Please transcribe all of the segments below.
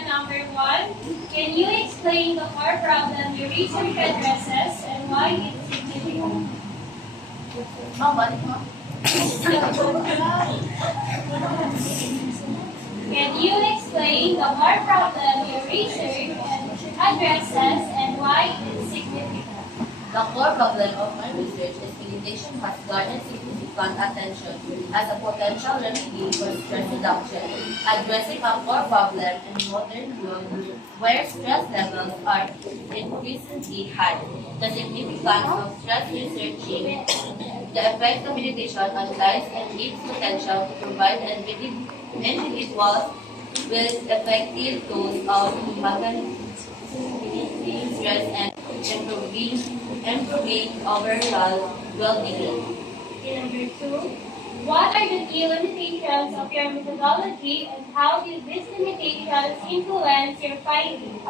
Question number 1. Can you explain the core problem your research addresses and why it's significant? Can you explain the core problem your research addresses and why it's significant? The core problem of my research is meditation has garnered significant attention as a potential remedy for stress reduction, addressing a core problem in modern world where stress levels are increasingly high. The significance of stress researching the effect of meditation on life and its potential to provide individuals with effective tools of managing stress and improving overall well-being. Number 2. What are the key limitations of your methodology and how do these limitations influence your findings?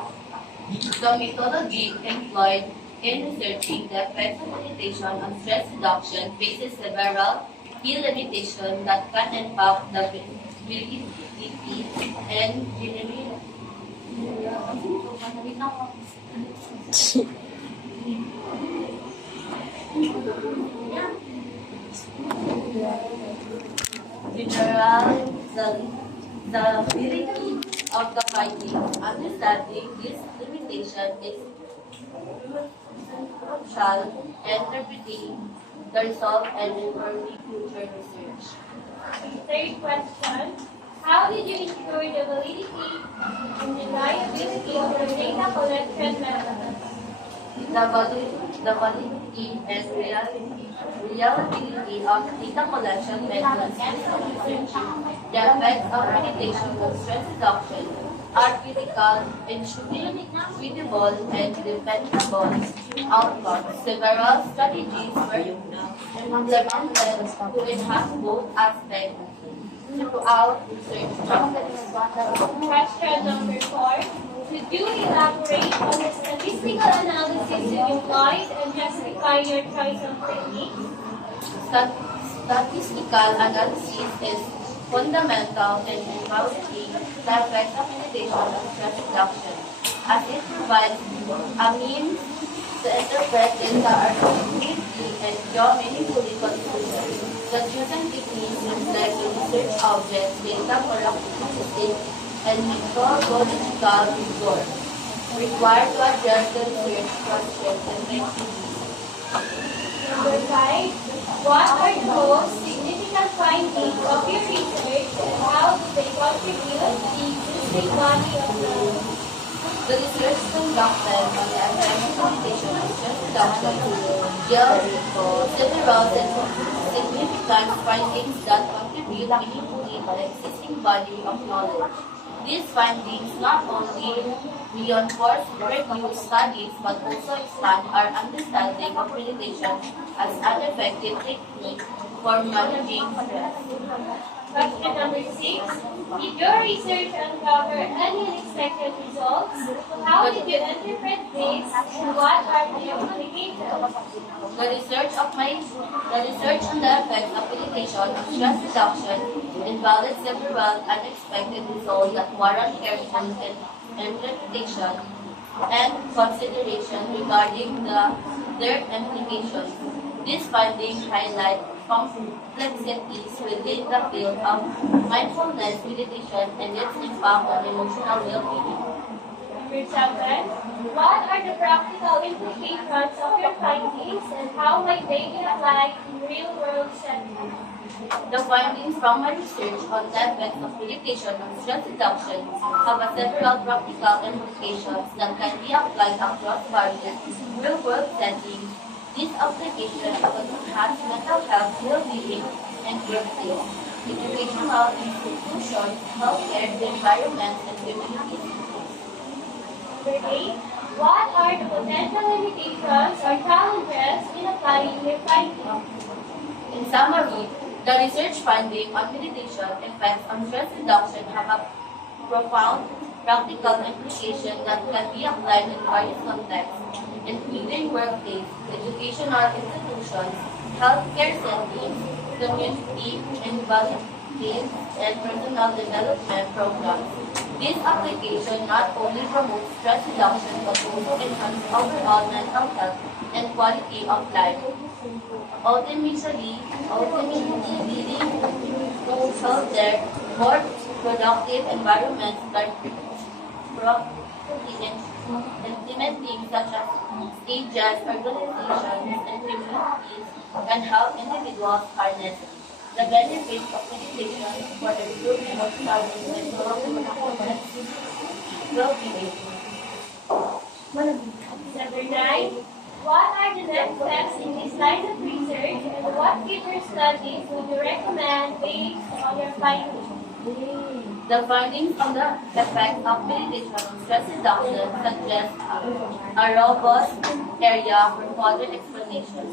The methodology employed in researching the effects of meditation on stress reduction faces several key limitations that can impact the validity and the validity of the findings. Understanding this limitation is crucial in interpreting the result and informing future research. Third question. How did you ensure the validity and reliability of your data collection method? The validity and reliability of data collection methods used in researching the effects of meditation on stress reduction are critical in ensuring credible and dependable outcomes. Several strategies were implemented to enhance both aspects throughout research process. Question number 4. Could you elaborate on the statistical analysis you employed and justify your choice of techniques? Statistical analysis is fundamental in evaluating the effects of meditation on stress reduction, as it provides a means to interpret data articulately and draw meaningfully conclusions. The chosen techniques reflect the research object's data characteristics and methodological rigor required to address the research question effectively. Number 5. What are the most significant findings of your research and how do they contribute to the existing body of knowledge? The research conducted on the effects of meditation on stress reduction yields several significant findings that contribute meaningfully to the existing body of knowledge. These findings not only reinforce previous studies but also expand our understanding of meditation as an effective technique for managing stress. Question number 6. Did your research uncover any unexpected results? How did you interpret this and what are the implications? The research on the effects of meditation on stress reduction involved several unexpected results that warrant careful interpretation and consideration regarding their implications. These findings highlight complexities within the field of mindfulness meditation and its impact on emotional well-being. Number 7. What are the practical implications of your findings and how might they be applied in real-world settings? The findings from my research on the effects of meditation on stress reduction have several practical implications that can be applied across various real-world settings. These applications will enhance mental health, well-being, and workplace, educational institutions, healthcare, the environment, and communities. Number 8. What are the potential limitations or challenges in applying your findings? In summary, the research finding on meditation effects on stress reduction have a profound practical implication that can be applied in various contexts, including workplace, educational institutions, healthcare settings, community, environment, and personal development programs. This application not only promotes stress reduction but also enhances overall mental health and quality of life, ultimately leading to healthier, more productive environments that properly implementing such as stages, organizations, and communities can help individuals harness the benefits of meditation for improved emotional and well-being. Number 9. What are the next steps in this line of research and what future studies would you recommend based on your findings? The findings on the effects of meditation on stress reduction suggest a robust area for further explanation.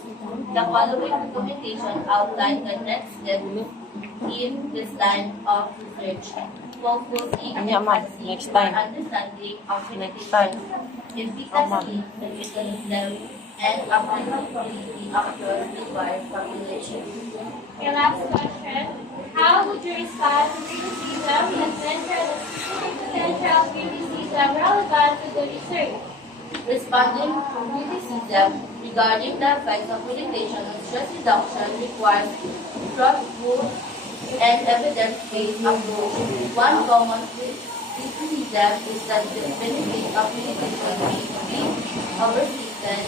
The following documentation outline the next steps in this line of research, focusing on Next time. understanding of Next time. meditation, efficacy, mechanism, and applicability across the wide population. Your last question. How would you respond to criticism and measure the specific potential of criticism relevant to the research? Responding to criticism regarding the effects of meditation on stress reduction requires thoughtful and evidence-based approach. One common criticism is that the benefits of meditation may be overstated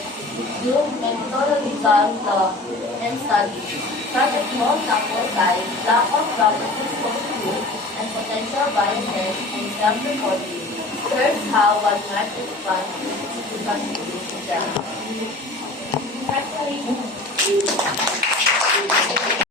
due to methodological flaws and studies, such as small sample size, lack of proper disclosure, and potential biases and self-reporting. Here's how one might respond to such criticism. Congratulations.